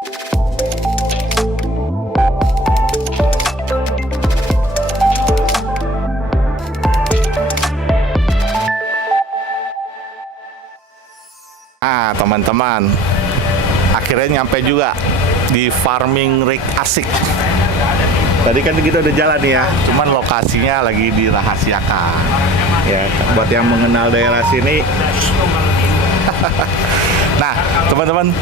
Nah teman-teman, akhirnya nyampe juga di farming rig asik. Tadi kan kita udah jalan nih ya, cuman lokasinya lagi dirahasiakan. Ya, buat yang mengenal daerah sini. Nah, teman-teman,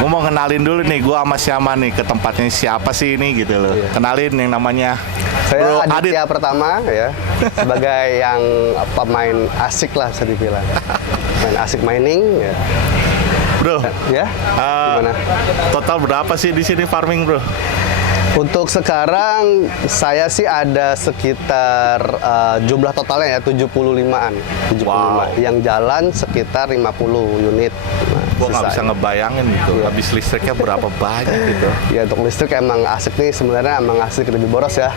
gue mau kenalin dulu nih, gue sama siapa nih ke tempatnya siapa sih ini gitu loh. Iya. Kenalin yang namanya Saya Bro Adit. Aditya pertama ya, sebagai yang pemain asik lah bisa dibilang. Main asik mining ya. Bro. Ya. Gimana? Total berapa sih di sini farming, Bro? Untuk sekarang saya sih ada sekitar jumlah totalnya ya 75-an. 75. Wow. Yang jalan sekitar 50 unit. Nah, Gue nggak bisa sisanya. ngebayangin gitu, Iya. habis listriknya berapa banyak gitu. Ya untuk listrik emang asik nih, sebenarnya emang asik lebih boros ya.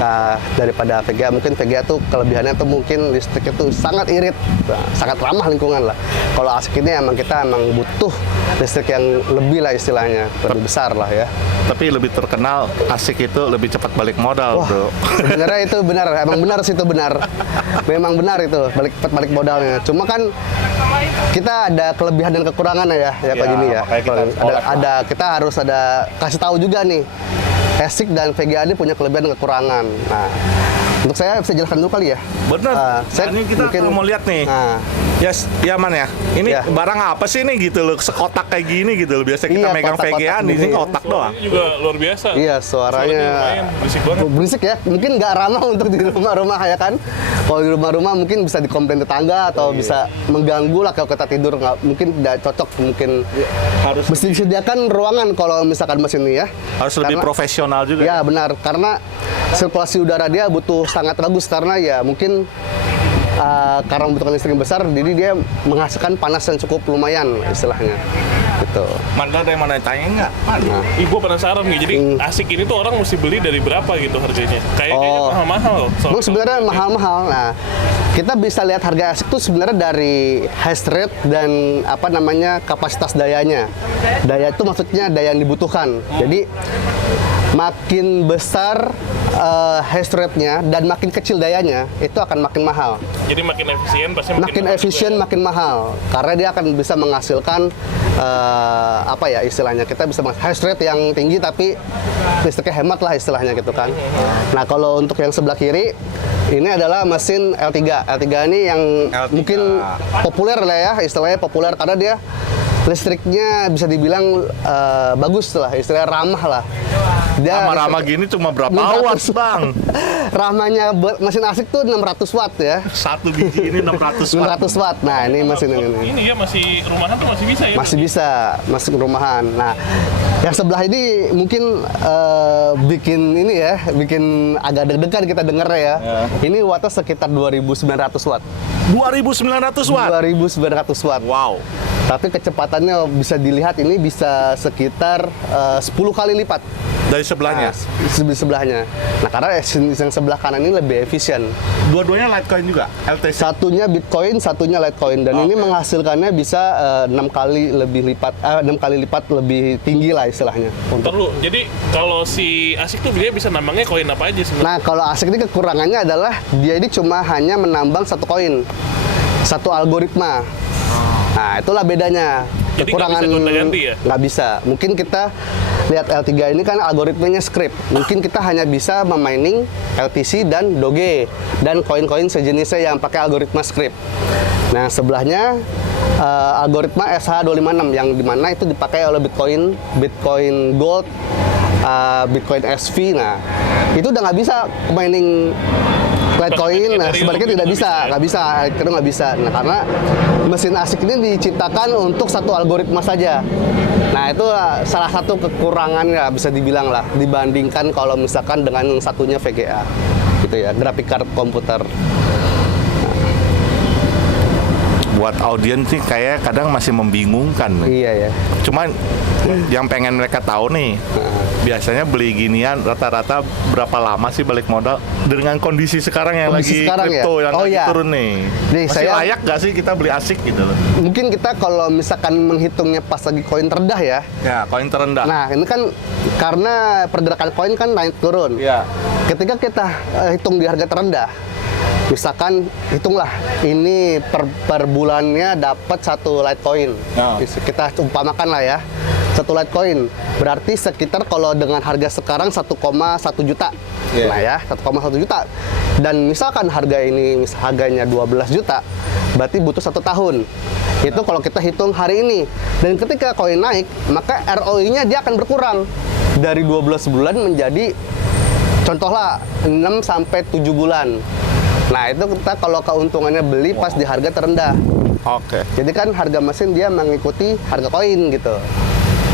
Nah, daripada VGA. Mungkin VGA tuh kelebihannya tuh mungkin listriknya tuh sangat irit, nah, sangat ramah lingkungan lah. Kalau asik ini emang kita emang butuh listrik yang lebih lah istilahnya, lebih besar lah ya. Tapi lebih terkenal asik itu lebih cepat balik modal, Bro. Sebenarnya itu benar, emang benar sih itu benar. Memang benar itu balik modalnya. Cuma kan kita ada kelebihan dan kekurangan ya Pak Ya, Jimmy ya. makanya kita harus collab lah. Kita harus ada kasih tahu juga nih. ASIC dan VGA ini punya kelebihan dan kekurangan. Nah, untuk saya bisa jelaskan dulu kali ya. Bener. Saya Ini kita mungkin mau lihat nih. Nah, Yes, ya man ya. Ini Ya. barang apa sih nih gitu loh, sekotak kayak gini gitu loh. Biasa kita Iya, megang kotak-kotak VGA, di sini gini. kotak doang. Ini juga luar biasa. iya suaranya lumayan berisik banget. berisik ya. Mungkin nggak ramah untuk di rumah-rumah ya kan. Kalau di rumah-rumah mungkin bisa dikomplain tetangga atau bisa mengganggu lah kalau kita tidur, nggak mungkin tidak cocok mungkin. Harus Mesti disediakan ruangan kalau misalkan mesin ini ya. harus lebih Karena- profesional juga. Ya benar, karena sirkulasi udara dia butuh sangat bagus karena ya mungkin karena membutuhkan listrik yang besar, jadi dia menghasilkan panas yang cukup lumayan istilahnya. Gitu. Mandal ada yang mana tanya nggak? Nah, Ih, gue penasaran nih. Jadi asik ini tuh orang mesti beli dari berapa gitu harganya? Kayaknya Oh. mahal-mahal. Emang sebenarnya mahal-mahal. Nah, kita bisa lihat harga ASIC itu sebenarnya dari hash rate dan apa namanya kapasitas dayanya. Daya itu maksudnya daya yang dibutuhkan. Jadi makin besar hash rate-nya dan makin kecil dayanya, itu akan makin mahal. Jadi makin efisien pasti Makin mahal efisien, juga. makin mahal. Karena dia akan bisa menghasilkan apa ya istilahnya, kita bisa hash rate yang tinggi tapi listriknya hemat lah istilahnya gitu kan. Nah kalau untuk yang sebelah kiri ini adalah mesin L3. L3 ini yang L3. mungkin populer lah ya, istilahnya populer karena dia listriknya bisa dibilang bagus lah, istilahnya ramah lah. Dia Ramah-ramah gini cuma berapa 600. watt, Bang? Ramahnya buat mesin ASIC tuh 600 watt ya. Satu biji ini 600 watt. 600 watt. Nah, ini mesin ini. Ini ya masih rumahan tuh masih bisa ya? Masih bisa, masih rumahan. Nah, yang sebelah ini mungkin bikin ini ya, bikin agak deg-degan kita denger ya. Ini wattnya sekitar 2.900 watt. 2.900 watt. 2.900 watt. Wow. Tapi kecepatannya bisa dilihat ini bisa sekitar 10 kali lipat. Dari sebelahnya. Nah, sebelahnya. Nah, karena yang sebelah kanan ini lebih efisien. Dua-duanya Litecoin juga, LTC. Satunya Bitcoin, satunya Litecoin, dan ini menghasilkannya bisa 6 kali lebih lipat, 6 kali lipat lebih tinggi lah istilahnya. Untuk Perlu. Jadi kalau si asik tuh dia bisa nambangnya koin apa aja sebenarnya? Nah, kalau ASIC ini kekurangannya adalah dia ini cuma hanya menambang satu koin, satu algoritma. Nah, itulah bedanya. Jadi nggak bisa gonta-ganti ya? Nggak bisa. Mungkin kita lihat L3 ini kan algoritmanya script. Mungkin kita hanya bisa memining LTC dan Doge dan koin-koin sejenisnya yang pakai algoritma script. Nah, sebelahnya algoritma SH256 yang dimana itu dipakai oleh Bitcoin Gold, Bitcoin SV. Nah, itu udah nggak bisa mining Litecoin. Nah, sebaliknya nggak bisa. Nah, karena mesin ASIC ini diciptakan untuk satu algoritma saja. Nah, itu salah satu kekurangannya bisa dibilang lah dibandingkan kalau misalkan dengan yang satunya VGA, gitu ya, graphic card komputer. buat audiens sih kayak kadang masih membingungkan. Iya ya. Cuman yang pengen mereka tahu nih, biasanya beli ginian rata-rata berapa lama sih balik modal dengan kondisi sekarang yang Kondisi lagi sekarang kripto ya? yang Oh, lagi iya. turun nih. Nih, Masih saya- layak gak sih kita beli ASIC gitu loh? Mungkin kita kalau misalkan menghitungnya pas lagi koin terendah ya. Ya, koin terendah. Nah, ini kan karena pergerakan koin kan naik turun. Ya. Ketika kita hitung di harga terendah, misalkan hitunglah ini per bulannya dapat 1 Litecoin. Oh. Kita umpamakan lah ya. 1 Litecoin berarti sekitar kalau dengan harga sekarang 1,1 juta. Yeah. Nah ya, 1,1 juta. Dan misalkan harga ini harganya 12 juta, berarti butuh 1 tahun. Itu kalau kita hitung hari ini. Dan ketika koin naik, maka ROI-nya dia akan berkurang dari 12 bulan menjadi contohlah 6 sampai 7 bulan. Nah, itu kita kalau keuntungannya beli pas di harga terendah. Oke. Jadi kan harga mesin dia mengikuti harga koin gitu.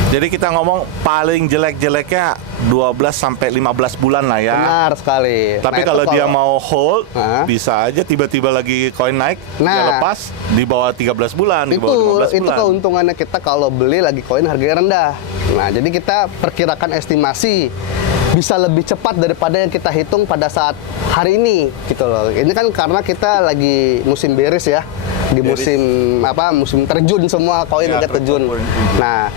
Jadi kita ngomong paling jelek-jeleknya 12 sampai 15 bulan lah ya. Benar sekali. Tapi Nah, itu kalau dia mau hold, Hah? bisa aja tiba-tiba lagi koin naik, dia Nah. lepas di bawah 13 bulan, di bawah 15 itu bulan. keuntungannya kita kalau beli lagi koin harganya rendah. Nah, jadi kita perkirakan estimasi bisa lebih cepat daripada yang kita hitung pada saat hari ini gitu loh. Ini kan karena kita lagi musim bearish ya. Di musim musim terjun semua koin Ya, udah terjun. terjun. Nah,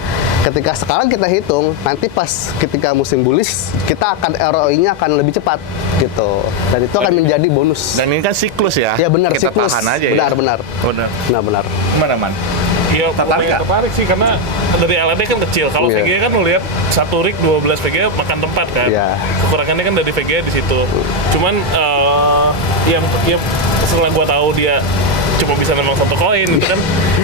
ketika sekarang kita hitung, nanti pas ketika musim bullish kita akan ROI-nya akan lebih cepat gitu. Dan itu akan menjadi bonus. Dan ini kan siklus ya. Ya benar, Kita siklus. tahan aja Benar, ya. benar. Benar. Gimana, Man? Iya, Tertarik lumayan nggak? tertarik sih karena dari LED kan kecil. Kalau Iya. VGA kan lu lihat 1 rig 12 VGA makan tempat kan. Iya. Kekurangannya kan dari VGA di situ. Cuman yang setelah gua tahu dia cuma bisa nembak 1 koin itu kan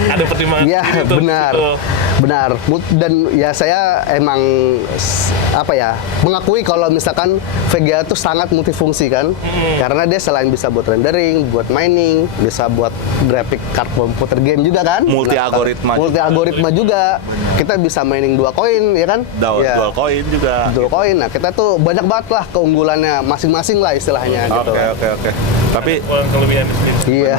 ada pertimbangan Iya, sendiri tuh, benar. gitu. Benar. Dan ya saya emang mengakui kalau misalkan VGA itu sangat multifungsi kan. Karena dia selain bisa buat rendering, buat mining, bisa buat graphic card komputer game juga kan. Multi algoritma Multi algoritma juga. Kita bisa mining 2 koin ya kan? Ya, Dual koin juga. Dual koin. Nah, kita tuh banyak banget lah keunggulannya masing-masing lah istilahnya gitu. Oke. Tapi Kurang kelebihan di sini. Iya.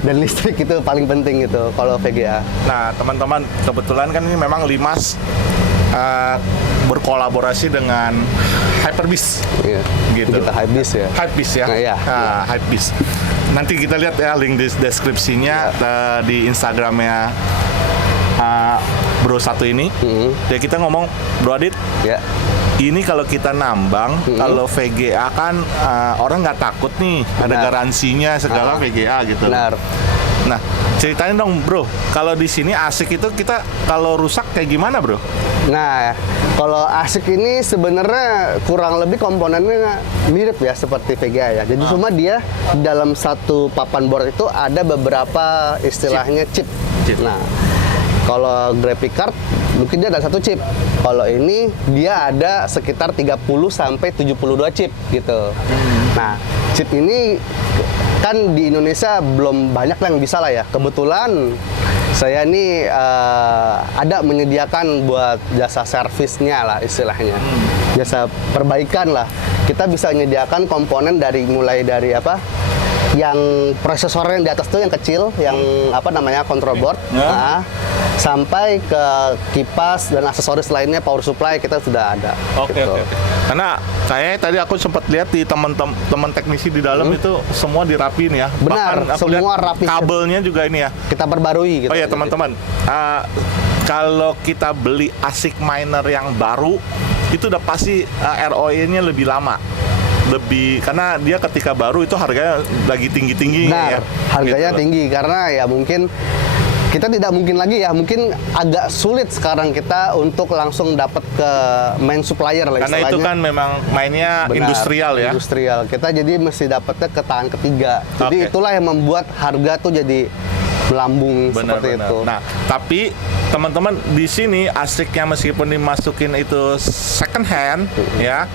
Dan listrik itu paling penting gitu kalau VGA. nah, teman-teman, kebetulan kan ini memang Limas berkolaborasi dengan Hypebeast. Iya. Gitu. Kita habis ya. Hypebeast ya. Nah, iya. Hypebeast. Nanti kita lihat ya link di deskripsinya di Instagramnya Bro satu ini. Ya kita ngomong, Bro Adit, Ya. ini kalau kita nambang, kalau VGA kan orang nggak takut nih, ada Benar. garansinya segala VGA gitu. Benar. Nah, ceritain dong, Bro. Kalau di sini ASIC itu kita kalau rusak kayak gimana, Bro? Nah, kalau ASIC ini sebenarnya kurang lebih komponennya mirip ya seperti VGA ya. Jadi cuma dia dalam satu papan board itu ada beberapa istilahnya chip. Nah, kalau graphic card mungkin dia ada 1 chip. Kalau ini dia ada sekitar 30 sampai 72 chip gitu. Nah, chip ini kan di Indonesia belum banyak yang bisa lah ya. Kebetulan saya ini ada menyediakan buat jasa servisnya lah istilahnya. Jasa perbaikan lah. Kita bisa menyediakan komponen mulai dari yang prosesor yang di atas tuh yang kecil, yang control board, sampai ke kipas dan aksesoris lainnya, power supply kita sudah ada. Oke. gitu. Karena kayaknya tadi aku sempat lihat di teman teknisi di dalam itu semua dirapin ya. Benar, Bahkan aku semua lihat rapi. kabelnya juga ini ya. Kita perbarui gitu. Oh ya teman-teman, kalau kita beli ASIC miner yang baru itu udah pasti ROI-nya lebih lama. Karena dia ketika baru itu harganya lagi tinggi-tinggi Benar, ya. harganya Gitu. tinggi karena ya mungkin kita tidak mungkin lagi ya, mungkin agak sulit sekarang kita untuk langsung dapat ke main supplier lah Karena itu istilahnya. kan memang mainnya Benar, industrial ya. Industrial. Kita jadi mesti dapatnya ke tangan ketiga. Jadi Oke. itulah yang membuat harga tuh jadi melambung seperti itu. Nah, tapi teman-teman di sini ASIC-nya meskipun dimasukin itu second hand ya,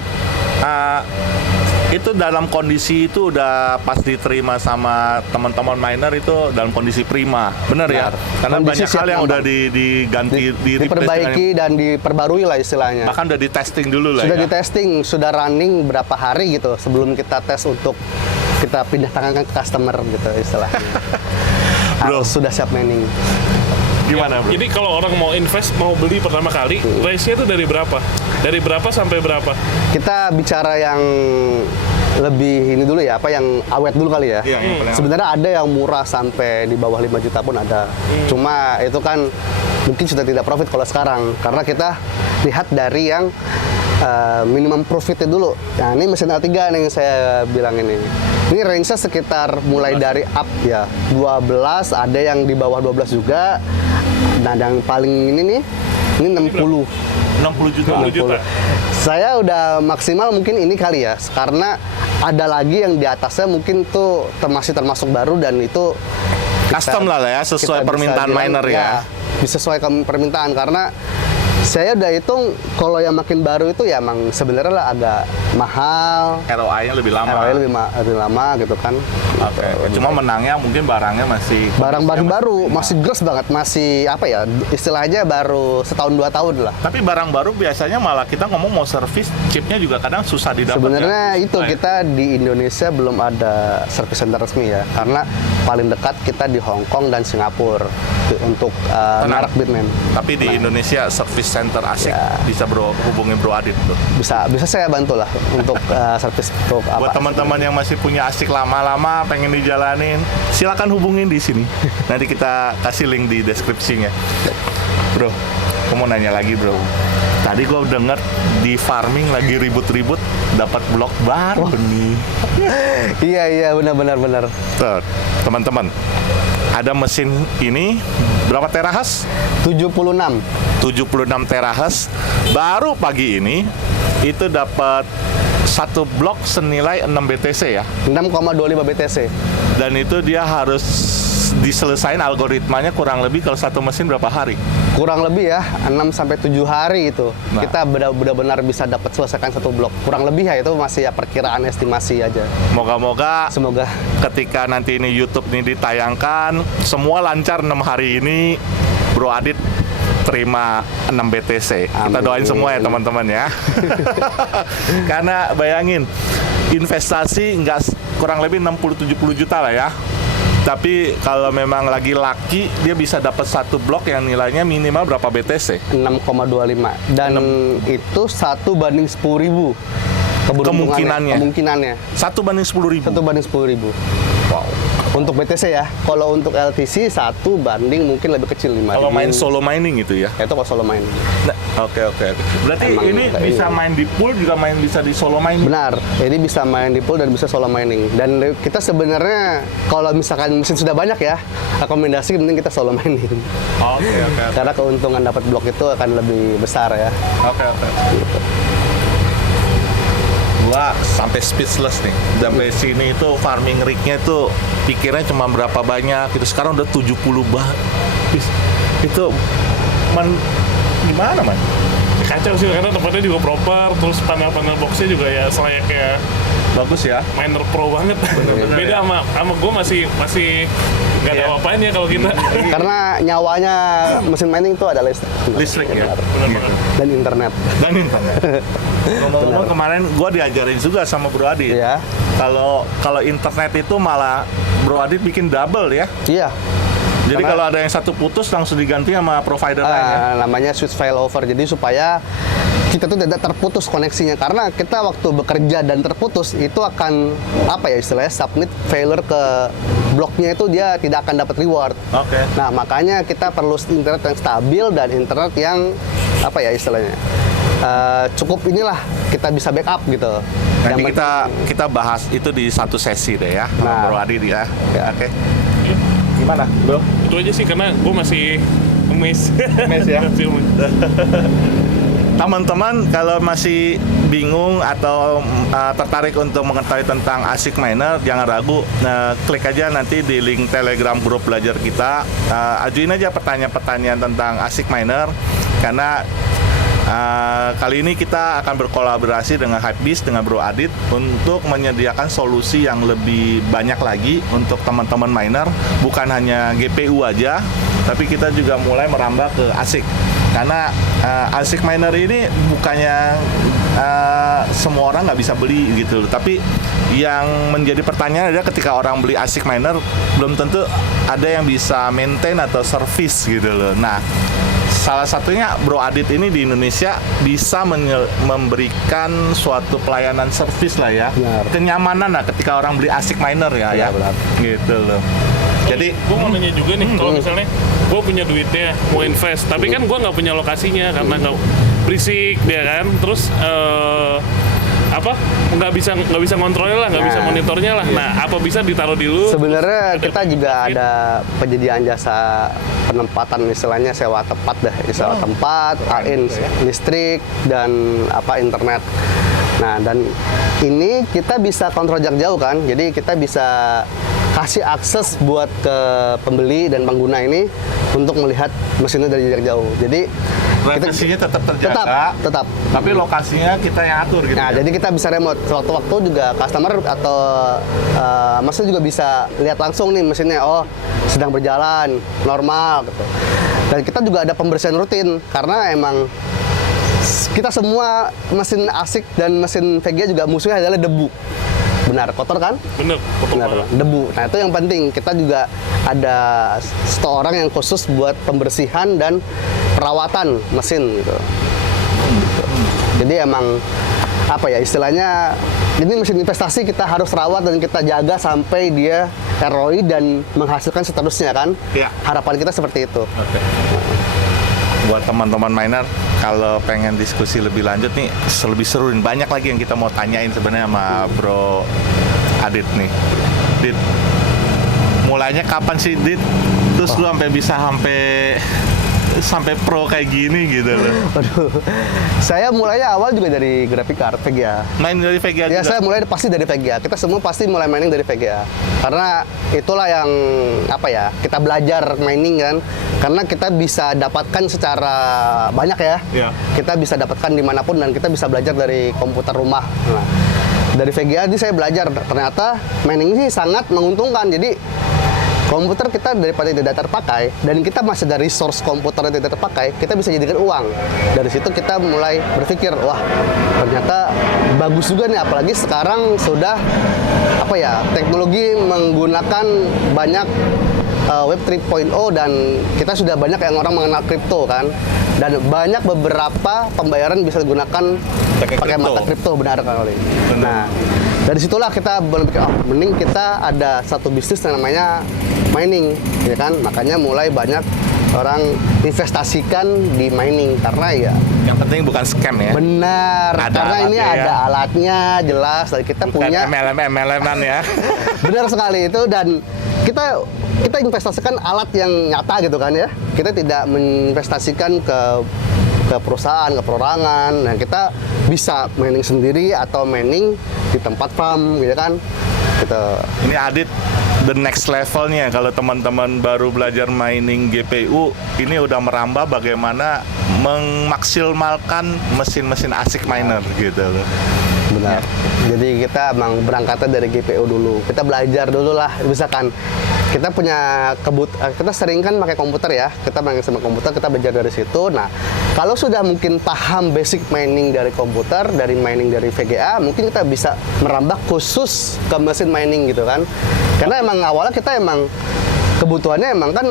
itu dalam kondisi itu udah pas diterima sama teman-teman miner itu dalam kondisi prima, benar ya? Karena Kondisi banyak siap hal yang udah nambang. diganti, Diperbaiki dan diperbarui lah istilahnya. bahkan udah di testing dulu lah Sudah ya. di testing, sudah running berapa hari gitu sebelum kita tes untuk kita pindah tangankan ke customer gitu istilahnya. Bro. Harus sudah siap mining. Gimana bro? Jadi kalau orang mau invest, mau beli pertama kali, range-nya itu dari berapa? Dari berapa sampai berapa? Kita bicara yang lebih ini dulu ya, apa yang awet dulu kali ya. Iya, yang paling awet. Sebenarnya ada yang murah sampai di bawah 5 juta pun ada. Cuma itu kan mungkin sudah tidak profit kalau sekarang, karena kita lihat dari yang minimum profitnya dulu. Nah ini mesin A3 nih yang saya bilang ini. Ini range-nya sekitar mulai dari up ya 12, ada yang di bawah 12 juga. Nah yang paling ini nih, ini 60. 60 juta. 60 juta. Saya udah maksimal mungkin ini kali ya, karena ada lagi yang di atasnya mungkin tuh masih termasuk baru dan itu Custom lah ya, sesuai kita bisa permintaan bilang, miner ya. Bisa sesuai permintaan, karena saya udah hitung kalau yang makin baru itu ya emang sebenarnya lah agak mahal, ROI-nya lebih lama. ROI lebih lama gitu kan. Oke. Cuma menangnya mungkin barangnya masih Barang baru masih gres banget, masih apa ya istilahnya baru setahun 2 tahun lah. Tapi barang baru biasanya malah kita ngomong mau servis, chipnya juga kadang susah didapat. Sebenarnya ya. itu kita di Indonesia belum ada service center resmi ya, karena paling dekat kita di Hong Kong dan Singapura untuk merek Bitmain. Tapi di Indonesia service center asik bisa bro hubungin Bro Adit tuh. Bisa saya bantu lah untuk service untuk Buat apa. teman-teman yang masih punya asik lama-lama pengen dijalanin, silakan hubungin di sini. Nanti kita kasih link di deskripsinya. Bro, aku mau nanya lagi bro. Tadi gue denger di farming lagi ribut-ribut dapat blok baru nih. Iya benar. Tuh, teman-teman. Ada mesin ini berapa terahash? 76. 76 terahash. Baru pagi ini itu dapat satu blok senilai 6 BTC ya. 6,25 BTC. Dan itu dia harus diselesain algoritmanya kurang lebih kalau satu mesin berapa hari? Kurang lebih ya 6 sampai 7 hari itu. Nah. Kita benar-benar bisa dapat selesaikan satu blok. Kurang lebih ya itu masih ya perkiraan estimasi aja. Moga-moga Semoga ketika nanti ini YouTube ini ditayangkan semua lancar 6 hari ini Bro Adit terima 6 BTC. Kita Amin. doain semua ya teman-teman ya. Karena bayangin investasi kurang lebih 60-70 juta lah ya. Tapi kalau memang lagi laki dia bisa dapat satu blok yang nilainya minimal berapa BTC? 6,25 dan itu 1 banding 10.000 kemungkinannya 1 banding 10.000. 1 banding 10.000 Wow. untuk BTC ya. Kalau untuk LTC 1 banding mungkin lebih kecil 5.000. Kalau main solo mining gitu ya. itu kalau solo main. Nah, oke. Berarti Emang ini kayak bisa ini. main di pool juga bisa di solo mining. Benar, ini bisa main di pool dan bisa solo mining. Dan kita sebenarnya kalau misalkan mesin sudah banyak ya, rekomendasi mending kita solo mining. Oke. Karena keuntungan dapat blok itu akan lebih besar ya. Oke. Gua sampai speechless nih. Sampai sini itu farming rig-nya itu pikirnya cuma berapa banyak gitu. Sekarang udah 70 Itu gimana man? Kacau sih, karena tempatnya juga proper, terus panel-panel boxnya juga ya selayaknya Bagus ya. miner pro banget. Beda sama gue masih nggak ada apa-apain ya kalau kita. Karena nyawanya mesin mining itu ada Listrik ya. Benar banget. dan internet. Dan internet. Ngomong-ngomong kemarin gua diajarin juga sama Bro Adit. Ya, Kalau internet itu malah Bro Adit bikin double ya. iya. Jadi Karena- kalau ada yang satu putus langsung diganti sama provider lainnya. Namanya switch failover. Jadi supaya kita tuh tidak terputus koneksinya, karena kita waktu bekerja dan terputus itu akan apa ya istilahnya submit failure ke bloknya, itu dia tidak akan dapat reward. Oke. Nah makanya kita perlu internet yang stabil dan internet yang apa ya istilahnya cukup inilah kita bisa backup gitu. Nanti Yang kita bahas itu di satu sesi deh ya, sama Nah. Bro Adit ya. Ya. Oke. Gimana, Bro? Itu aja sih, karena gue masih amazed. Amazed ya? Masih amazed. Teman-teman kalau masih bingung atau tertarik untuk mengetahui tentang ASIC miner, jangan ragu, klik aja nanti di link Telegram grup belajar kita, ajuin aja pertanyaan-pertanyaan tentang ASIC miner, karena kali ini kita akan berkolaborasi dengan Hypebeast, dengan Bro Adit untuk menyediakan solusi yang lebih banyak lagi untuk teman-teman miner, bukan hanya GPU aja, tapi kita juga mulai merambah ke ASIC. Karena ASIC miner ini bukannya semua orang nggak bisa beli gitu loh. Tapi yang menjadi pertanyaan adalah ketika orang beli ASIC miner, belum tentu ada yang bisa maintain atau service gitu loh. Nah, salah satunya Bro Adit ini di Indonesia bisa memberikan suatu pelayanan servis lah ya. Benar. Kenyamanan lah ketika orang beli ASIC miner ya. Iya, benar. Gitu loh. Jadi gue mau nanya juga nih, kalau misalnya gue punya duitnya mau invest, tapi kan gue nggak punya lokasinya karena nggak berisik dia kan, terus nggak bisa ngontrolnya lah, nggak bisa monitornya lah. Nah, apa bisa ditaruh di lu? Sebenarnya kita juga ada penyediaan jasa penempatan, istilahnya sewa tempat dah, sewa tempat, AIN, listrik dan internet. Nah, dan ini kita bisa kontrol jarak jauh kan, jadi kita bisa kasih akses buat ke pembeli dan pengguna ini untuk melihat mesinnya dari jarak jauh. Jadi privasinya tetap terjaga, tetap. Tapi lokasinya kita yang atur gitu. Nah, jadi kita bisa remote. Sewaktu-waktu juga customer atau maksudnya juga bisa lihat langsung nih mesinnya, oh sedang berjalan normal gitu. Dan kita juga ada pembersihan rutin karena emang kita semua mesin ASIC dan mesin VGA juga musuhnya adalah debu. Benar, kotor kan? Bener, kotor Benar, banget. debu. Nah, itu yang penting. Kita juga ada satu orang yang khusus buat pembersihan dan perawatan mesin gitu. Jadi emang istilahnya ini mesin investasi kita harus rawat dan kita jaga sampai dia ROI dan menghasilkan seterusnya kan. Iya. Harapan kita seperti itu. Oke. Buat teman-teman miner, kalau pengen diskusi lebih lanjut nih, lebih seru dan banyak lagi yang kita mau tanyain sebenarnya sama Bro Adit nih. Dit, mulainya kapan sih Dit? Terus lu sampai bisa sampai pro kayak gini gitu loh. Waduh. Saya mulainya awal juga dari graphic art VGA. Main dari VGA Ya, juga? saya mulai pasti dari VGA. Kita semua pasti mulai mining dari VGA. Karena itulah yang kita belajar mining kan. Karena kita bisa dapatkan secara banyak ya. Iya. Kita bisa dapatkan dimanapun dan kita bisa belajar dari komputer rumah. Nah, dari VGA ini saya belajar ternyata mining ini sangat menguntungkan. Jadi komputer kita daripada tidak terpakai dan kita masih ada resource komputer yang tidak terpakai, kita bisa jadikan uang. Dari situ kita mulai berpikir, wah ternyata bagus juga nih, apalagi sekarang sudah teknologi menggunakan banyak Web 3.0 dan kita sudah banyak yang orang mengenal kripto kan, dan banyak beberapa pembayaran bisa digunakan pakai mata kripto, benar kali. Nah, dari situlah kita berpikir, mending kita ada satu bisnis yang namanya mining, ya kan? Makanya mulai banyak orang investasikan di mining karena ya yang penting bukan scam ya. benar, Ada karena ini alatnya ada ya. alatnya jelas dan kita Bukan punya MLM-an ya. benar sekali itu, dan kita investasikan alat yang nyata gitu kan ya. Kita tidak menginvestasikan ke perusahaan, ke perorangan. Nah, kita bisa mining sendiri atau mining di tempat farm gitu kan. Gitu. Ini Adit the next levelnya, kalau teman-teman baru belajar mining GPU, ini udah merambah bagaimana memaksimalkan mesin-mesin ASIC miner gitu loh. Benar. Jadi kita emang berangkatnya dari GPU dulu. Kita belajar dulu lah. Misalkan kita punya kita sering kan pakai komputer ya. Kita main sama komputer, kita belajar dari situ. Nah, kalau sudah mungkin paham basic mining dari komputer, dari mining dari VGA, mungkin kita bisa merambah khusus ke mesin mining gitu kan. Karena emang awalnya kita emang kebutuhannya emang kan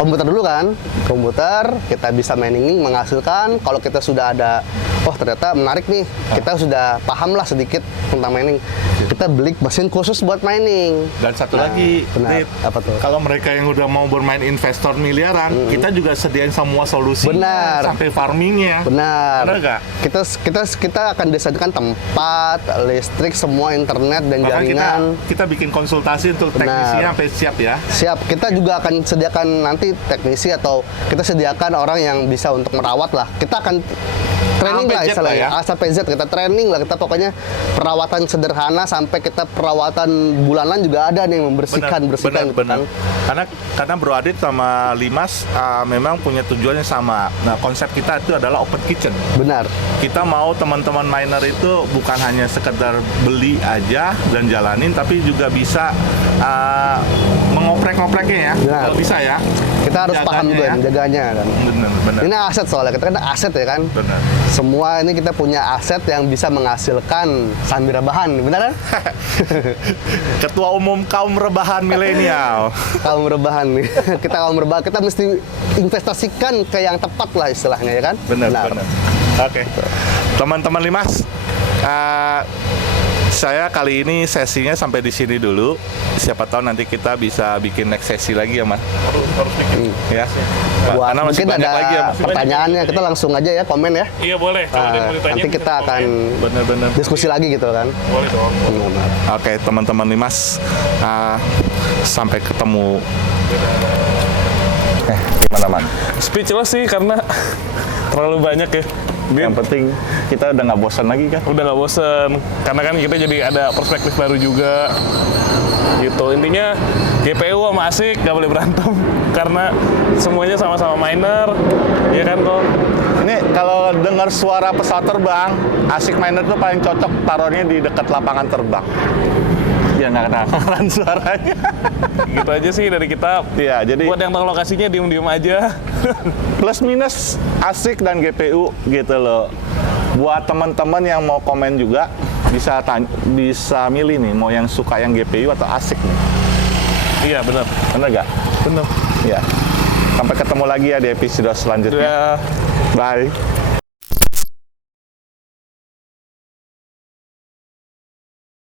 komputer dulu kan. Komputer, kita bisa mining menghasilkan. Kalau kita sudah ada, oh ternyata menarik nih, kita sudah paham lah sedikit tentang mining, kita beli mesin khusus buat mining. Dan satu lagi, benar. Dit, Apa tuh? kalau mereka yang udah mau bermain investor miliaran, kita juga sediain semua solusi Benar. sampai farmingnya. Benar. Benar nggak? Kita akan desainkan tempat, listrik, semua internet dan Bahkan jaringan. kita bikin konsultasi untuk Benar. teknisinya sampai siap ya. Siap. Kita juga akan sediakan nanti teknisi atau kita sediakan orang yang bisa untuk merawat lah. Kita akan training A lah sampai Z istilahnya. lah ya. A sampai Z kita training lah. Kita pokoknya perawatan sederhana sampai kita perawatan bulanan juga ada nih, membersihkan gitu benar. kan. Karena Bro Adit sama Limas memang punya tujuan yang sama. Nah, konsep kita itu adalah open kitchen. Benar. Kita mau teman-teman miner itu bukan hanya sekedar beli aja dan jalanin, tapi juga bisa mengoprek-ngopreknya ya. Benar. Nggak bisa ya. Kita harus paham Jaganya juga ya. menjaganya kan. Benar. Ini aset soalnya, kita kan aset ya kan. Benar. Semua ini kita punya aset yang bisa menghasilkan sambil rebahan, benar kan? Ketua Umum kaum rebahan milenial. Kaum rebahan nih. Kita kaum rebahan, kita mesti investasikan ke yang tepat lah istilahnya ya kan? Benar. Oke. Teman-teman Limas, saya kali ini sesinya sampai di sini dulu. Siapa tahu nanti kita bisa bikin next sesi lagi ya, Mas. Harus bikin. Ya. Buat Karena masih mungkin banyak ada lagi ya, Mas. pertanyaannya, kita langsung aja ya komen ya. Iya boleh. Kalau ada yang mau ditanya, Nanti bisa kita akan komen. Benar-benar. diskusi lagi gitu kan. Boleh dong. Benar. Oke, teman-teman Limas, sampai ketemu. Gimana, Man? Speechless sih karena terlalu banyak ya. Yang penting kita udah nggak bosan lagi kan? Udah nggak bosen karena kan kita jadi ada perspektif baru juga gitu. Intinya GPU sama ASIC nggak boleh berantem karena semuanya sama-sama miner ya kan kok. Ini kalau dengar suara pesawat terbang, ASIC miner tuh paling cocok taruhnya di dekat lapangan terbang. Ya nggak kedengaran suaranya. Gitu aja sih dari kita. Iya, jadi Buat yang tahu lokasinya diem-diem aja. plus minus ASIC dan GPU gitu loh. Buat teman-teman yang mau komen juga bisa milih nih mau yang suka yang GPU atau ASIC nih. Iya benar. Bener gak? Benar. Ya. Sampai ketemu lagi ya di episode selanjutnya. Ya. Bye.